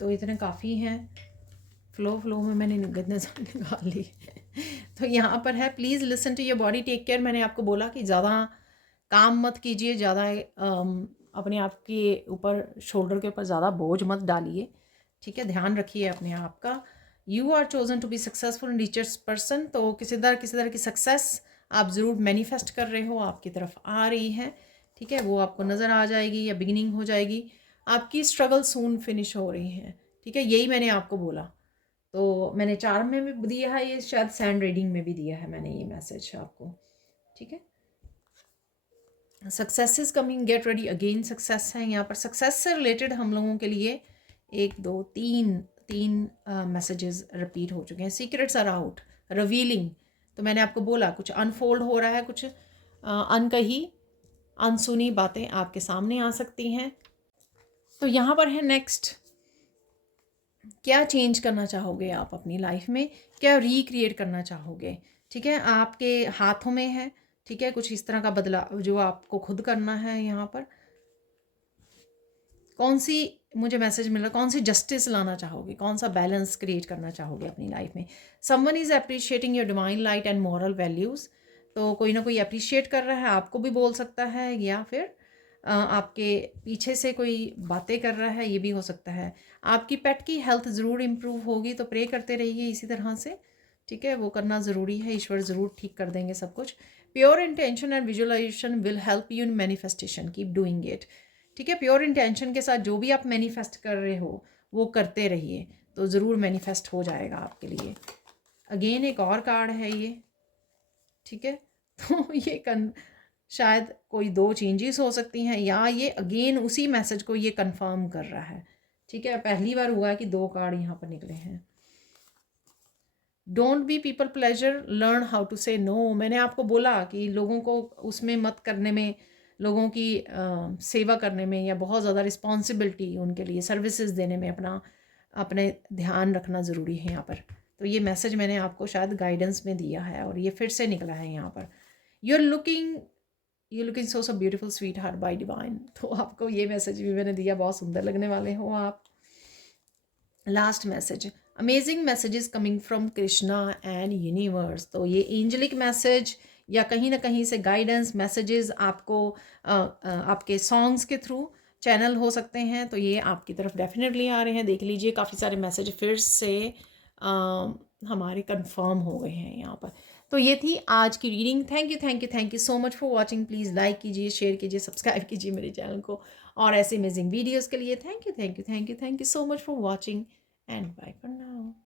तो इतने काफ़ी हैं, फ्लो में मैंने निकाल ली। तो यहाँ पर है, please listen to your body, take care. मैंने आपको बोला कि ज़्यादा काम मत कीजिए, ज़्यादा अपने आप के ऊपर, शोल्डर के ऊपर ज़्यादा बोझ मत डालिए। ठीक है, ध्यान रखिए अपने आप का। You are chosen to be successful and richest person. तो किसी तरह की सक्सेस आप ज़रूर मैनिफेस्ट कर रहे हो, आपकी तरफ आ रही है। ठीक है, वो आपको नज़र आ जाएगी या बिगिनिंग हो जाएगी। आपकी स्ट्रगल सून फिनिश हो रही है। ठीक है, यही मैंने आपको बोला। तो मैंने चार्म में भी दिया है, ये शायद सैंड रीडिंग में भी दिया है मैंने ये मैसेज आपको। ठीक है, success is coming, get ready again. Success है यहाँ पर। सक्सेस से रिलेटेड हम लोगों के लिए 1 2 3 मैसेजेस रिपीट हो चुके हैं। Secrets are out, revealing. तो मैंने आपको बोला कुछ अनफोल्ड हो रहा है, कुछ अनकही अनसुनी बातें आपके सामने आ सकती हैं। तो यहाँ पर है नेक्स्ट, क्या चेंज करना चाहोगे आप अपनी लाइफ में, क्या रिक्रिएट करना चाहोगे। ठीक है, आपके हाथों में है। ठीक है, कुछ इस तरह का बदलाव जो आपको खुद करना है। यहाँ पर कौन सी, मुझे मैसेज मिल रहा है, कौन सी जस्टिस लाना चाहोगे, कौन सा बैलेंस क्रिएट करना चाहोगे अपनी लाइफ में। Someone is appreciating your divine light and moral values. तो कोई ना कोई अप्रिशिएट कर रहा है, आपको भी बोल सकता है, या फिर आपके पीछे से कोई बातें कर रहा है, ये भी हो सकता है। आपकी पेट की हेल्थ ज़रूर इम्प्रूव होगी, तो प्रे करते रहिए इसी तरह से। ठीक है, वो करना ज़रूरी है, ईश्वर ज़रूर ठीक कर देंगे सब कुछ। Pure intention and visualisation will help you in manifestation, keep doing it. ठीक है, प्योर इंटेंशन के साथ जो भी आप मैनिफेस्ट कर रहे हो वो करते रहिए, तो ज़रूर मैनिफेस्ट हो जाएगा आपके लिए। अगेन एक और कार्ड है ये, ठीक है। तो ये शायद कोई दो चेंजेस हो सकती हैं, या ये अगेन उसी मैसेज को ये कंफर्म कर रहा है। ठीक है, पहली बार हुआ है कि दो कार्ड यहाँ पर निकले हैं। Don't be people pleaser, learn how to say no. मैंने आपको बोला कि लोगों को उसमें मत करने में, लोगों की सेवा करने में, या बहुत ज़्यादा रिस्पॉन्सिबिलिटी उनके लिए सर्विसेज देने में अपने ध्यान रखना ज़रूरी है यहाँ पर। तो ये मैसेज मैंने आपको शायद गाइडेंस में दिया है और ये फिर से निकला है यहाँ पर। You looking so beautiful sweet heart by divine. तो आपको ये मैसेज भी मैंने दिया, बहुत सुंदर लगने वाले हो आप। Last message, amazing messages coming from Krishna and universe. तो ये एंजलिक मैसेज या कहीं ना कहीं से गाइडेंस मैसेजेस आपको आपके सॉन्ग्स के थ्रू चैनल हो सकते हैं, तो ये आपकी तरफ डेफिनेटली आ रहे हैं। देख लीजिए काफ़ी सारे मैसेज फिर से हमारे कंफर्म हो गए हैं यहाँ पर। तो ये थी आज की reading. Thank you so much for watching. Please like कीजिए, शेयर कीजिए, सब्सक्राइब कीजिए मेरे चैनल को, और ऐसे अमेजिंग वीडियोज़ के लिए thank you so much for watching, and bye for now.